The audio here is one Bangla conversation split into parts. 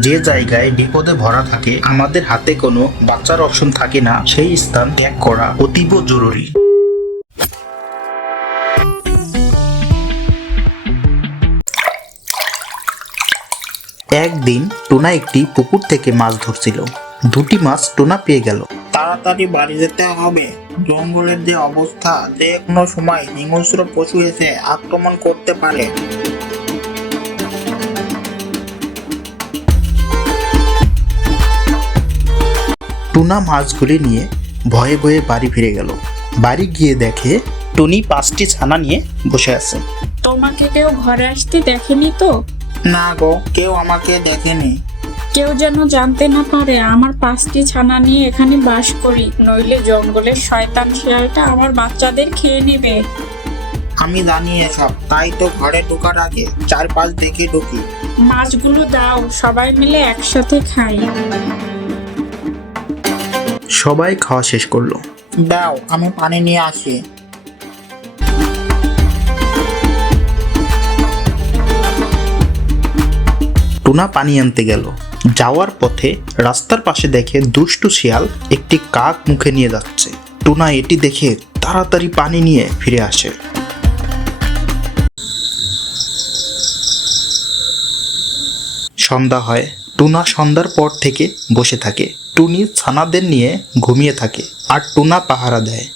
যে জায়গায় বিপদে ভরা থাকে, আমাদের হাতে কোনো বাঁচার অপশন থাকে না, সেই স্থান ত্যাগ করা অতীব জরুরি। একদিন টুনা একটি পুকুর থেকে মাছ ধরছিল। দুটি মাছ টুনা পেয়ে গেল। তাড়াতাড়ি বাড়ি যেতে হবে, জঙ্গলের যে অবস্থা, যে কোনো সময় হিংস্র পশু এসে আক্রমণ করতে পারে। টুনা মাছগুলি নিয়ে ভয়ে ভয়ে বাড়ি ফিরে গেল। বাড়ি গিয়ে দেখে টুনি 5টি ছানা নিয়ে বসে আছে। তোমাকে কেউ ঘরে আসতে দেখেনি তো? না গো, কেউ আমাকে দেখেনি। কেউ যেন জানতে না পারে আমার 5টি ছানা নিয়ে এখানে বাস করি, নইলে জঙ্গলের শয়তান শিয়ালটা আমার বাচ্চাদের খেয়ে নেবে। আমি জানি এসব, তাই তো ঘরে ঢোকার আগে চারপাশ দেখে ঢুকি। মাছগুলো দাও, সবাই মিলে একসাথে খাই। সবাই খাওয়া শেষ করলো। দাও, আমি পানি নিয়ে আসি। টুনা পানি আনতে গেল। যাওয়ার পথে রাস্তার পাশে দেখে দুষ্টু শিয়াল একটি কাক মুখে নিয়ে যাচ্ছে। টুনা এটি দেখে তাড়াতাড়ি পানি নিয়ে ফিরে আসে। সন্ধ্যা হয়। টুনা সন্ধ্যার পর থেকে বসে থাকে। টুনি ছানাদের নিয়ে ঘুমিয়ে থাকে আর টুনা পাহারা দেয়।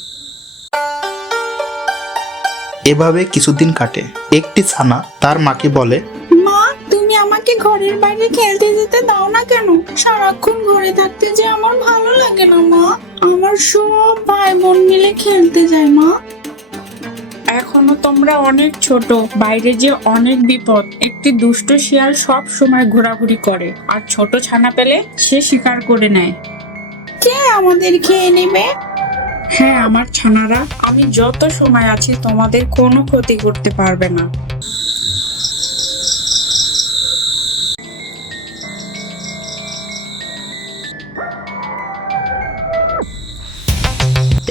এভাবে কিছুদিন কাটে। একটি ছানা তার মাকে বলে, মা, তুমি আমাকে ঘরের বাইরে খেলতে যেতে দাও না কেন? সারাক্ষণ ঘরে থাকতে যে আমার ভালো লাগে না মা। আমার সব ভাই বোন মিলে খেলতে যায় মা। এখনো তোমরা অনেক ছোট, বাইরে যে অনেক বিপদ। একটি দুষ্ট শিয়াল সব সময় ঘোরাঘুরি করে, আর ছোট ছানা পেলে সে শিকার করে নেয়। কে আমাদের খেয়ে নেবে? হ্যাঁ, আমার ছানারা। আমি যত সময় আছি তোমাদের কোনো ক্ষতি করতে পারবে না।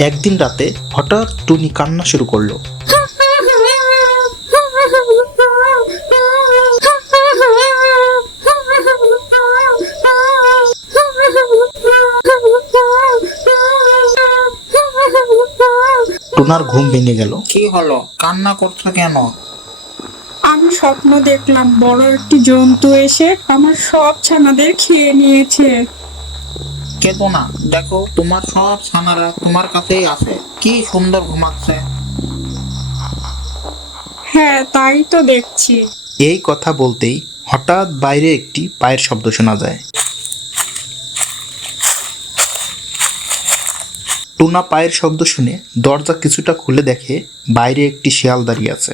একদিন রাতে হঠাৎ টুনি কান্না শুরু করলো। টুনার ঘুম ভেঙে গেল। কি হলো, কান্না করছো কেন? আমি স্বপ্ন দেখলাম বড় একটি জন্তু এসে আমার সব ছানাদের খেয়ে নিয়েছে। কেঁদো না, দেখো তোমার সব ছানারা তোমার কাছেই আছে, কি সুন্দর ঘুমাচ্ছে। হ্যাঁ, তাই তো দেখছি। এই কথা বলতেই হঠাৎ বাইরে একটি পায়ের শব্দ শোনা যায়। টুনা পায়ের শব্দ শুনে দরজা কিছুটা খুলে দেখে বাইরে একটি শিয়াল দাঁড়িয়ে আছে।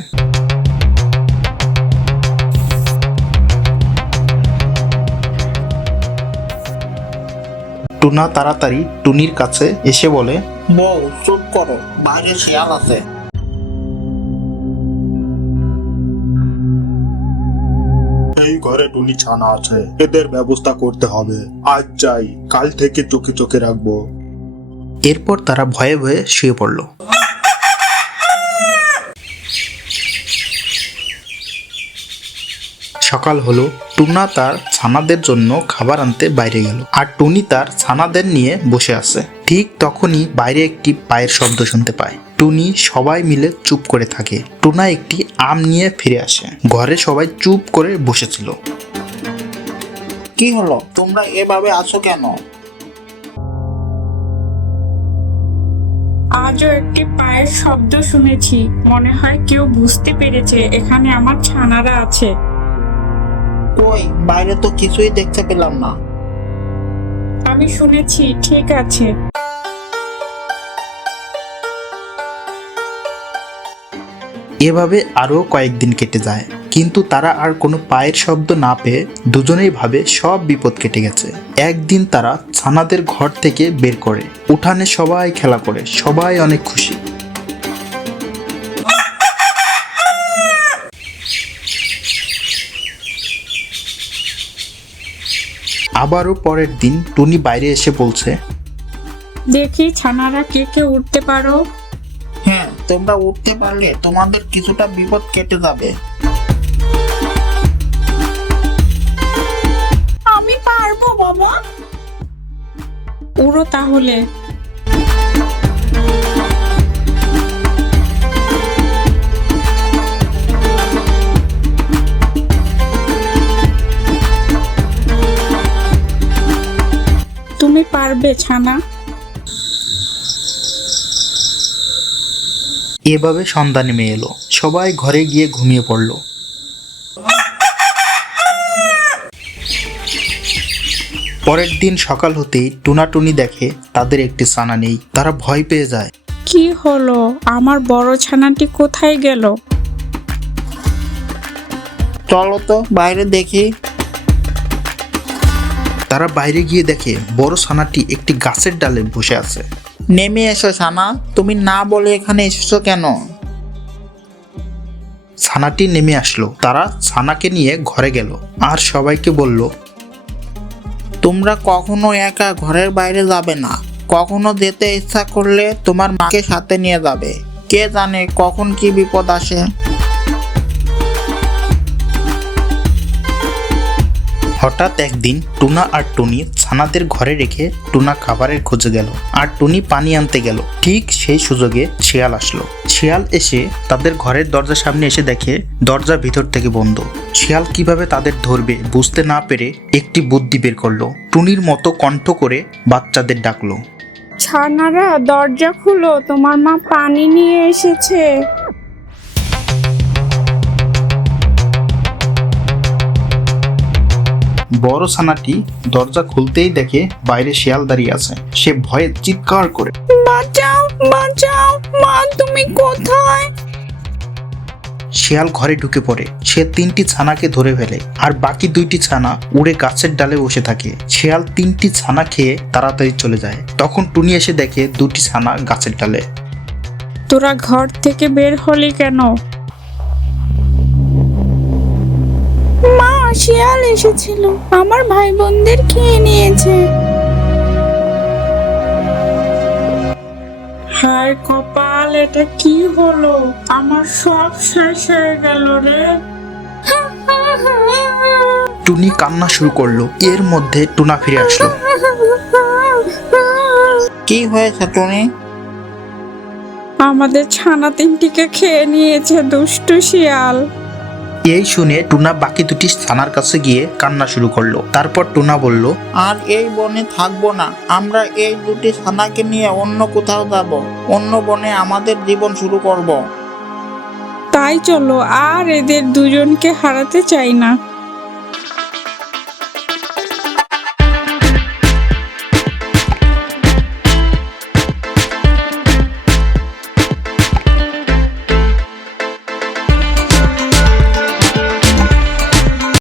টুনা তাড়াতাড়ি টুনির কাছে এসে বলে, বউ, চুপ করো, বাইরে শিয়াল আছে। এই ঘরে টুনি ছানা আছে, এদের ব্যবস্থা করতে হবে। আজ যাই, কাল থেকে চোখে চোখে রাখবো। এরপর তারা ভয়ে ভয়ে শুয়ে পড়ল। সকাল হলো। টুনা তার ছানাদের জন্য খাবার আনতে বাইরে গেল, আর টুনি তার ছানাদের নিয়ে বসে আছে। ঠিক তখনই বাইরে একটি পায়ের শব্দ শুনতে পায়। টুনি সবাই মিলে চুপ করে থাকে। টুনা একটি আম নিয়ে ফিরে আসে। ঘরে সবাই চুপ করে বসেছিল। কি হলো, তোমরা এভাবে আছো কেন? আজও একটি পায়ের শব্দ শুনেছি। মনে হয় কেউ বুঝতে পেরেছে এখানে আমার ছানারা আছে। কই, বাইরে তো কিছুই দেখতে পেলাম না। আমি শুনেছি, ঠিক আছে। এভাবে আরো কয়েকদিন কেটে যায়, কিন্তু তারা আর কোনো পায়ের শব্দ না পেয়ে দুজনেই ভাবে সব বিপদ কেটে গেছে। একদিন তারা ছানাদের ঘর থেকে বের করে উঠানে সবাই খেলা করে, সবাই অনেক খুশি। আবারও পরের দিন টুনি বাইরে এসে বলছে, দেখি ছানারা কে কে উঠতে পারো। হ্যাঁ, তোমরা উঠতে পারলে তোমাদের কিছুটা বিপদ কেটে যাবে। আমি উড়ো তাহলে। তুমি পারবে ছানা। এভাবে সন্ধ্যা নেমে এলো, সবাই ঘরে গিয়ে ঘুমিয়ে পড়লো। পরের দিন সকাল হতেই টুনাটুনি দেখে তাদের একটি ছানা নেই। তারা ভয় পেয়ে যায়। কি হলো, আমার বড় ছানাটি কোথায় গেল? চলো তো বাইরে দেখি। তারা বাইরে গিয়ে দেখে বড় ছানাটি একটি গাছের ডালে বসে আছে। নেমে এসো ছানা, তুমি না বলে এখানে এসেছো কেন? ছানাটি নেমে আসলো। তারা ছানাকে নিয়ে ঘরে গেল আর সবাইকে বলল, তোমরা কখনো একা ঘরের বাইরে যাবে না। কখনো যেতে ইচ্ছা করলে তোমার মাকে সাথে নিয়ে যাবে। কে জানে কখন কি বিপদ আসে। হঠাৎ একদিন টুনা আর টুনি ছানাদের ঘরে রেখে টুনা খাবারের খোঁজে গেল আর টুনি পানি আনতে গেল। ঠিক সেই সুযোগে শিয়াল আসলো। শিয়াল এসে তাদের ঘরের দরজার সামনে এসে দেখে দরজা ভিতর থেকে বন্ধ। শিয়াল কিভাবে তাদের ধরবে বুঝতে না পেরে একটি বুদ্ধি বের করলো। টুনির মতো কণ্ঠ করে বাচ্চাদের ডাকলো। ছানারা দরজা খুলো, তোমার মা পানি নিয়ে এসেছে। বড় ছানাটি দরজা খুলতেই দেখে বাইরে শিয়াল দাঁড়িয়ে আছে। সে ভয়ে চিৎকার করে, বাঁচাও বাঁচাও, মা তুমি কোথায়? শিয়াল ঘরে ঢুকে পড়ে। সে 3টি ছানাকে ধরে ফেলে আর বাকি 2টি ছানা উড়ে গাছের ডালে বসে থাকে। শিয়াল 3টি ছানা খেয়ে তাড়াতাড়ি চলে যায়। তখন টুনি এসে দেখে 2টি ছানা গাছের ডালে। তোরা ঘর থেকে বের হলি কেন? মা, শিয়াল এসেছিল, আমার ভাই বোনদের খেয়ে নিয়েছে। হায় কপাল, এটা কি হলো? আমার সব শেষ হয়ে গেল রে। টুনি কান্না শুরু করলো। এর মধ্যে টুনা ফিরে আসলো। কি হয়েছে টুনি? আমাদের ছানা 3টিকে খেয়ে নিয়েছে দুষ্টু শিয়াল। এই শুনে টুনা বাকি 2টি ছানার কাছে গিয়ে কান্না শুরু করলো। তারপর টুনা বলল, আর এই বনে থাকবো না। আমরা এই 2টি ছানাকে নিয়ে অন্য কোথাও যাব। অন্য বনে আমাদের জীবন শুরু করব। তাই চলো, আর এদের দুজনকে হারাতে চাই না।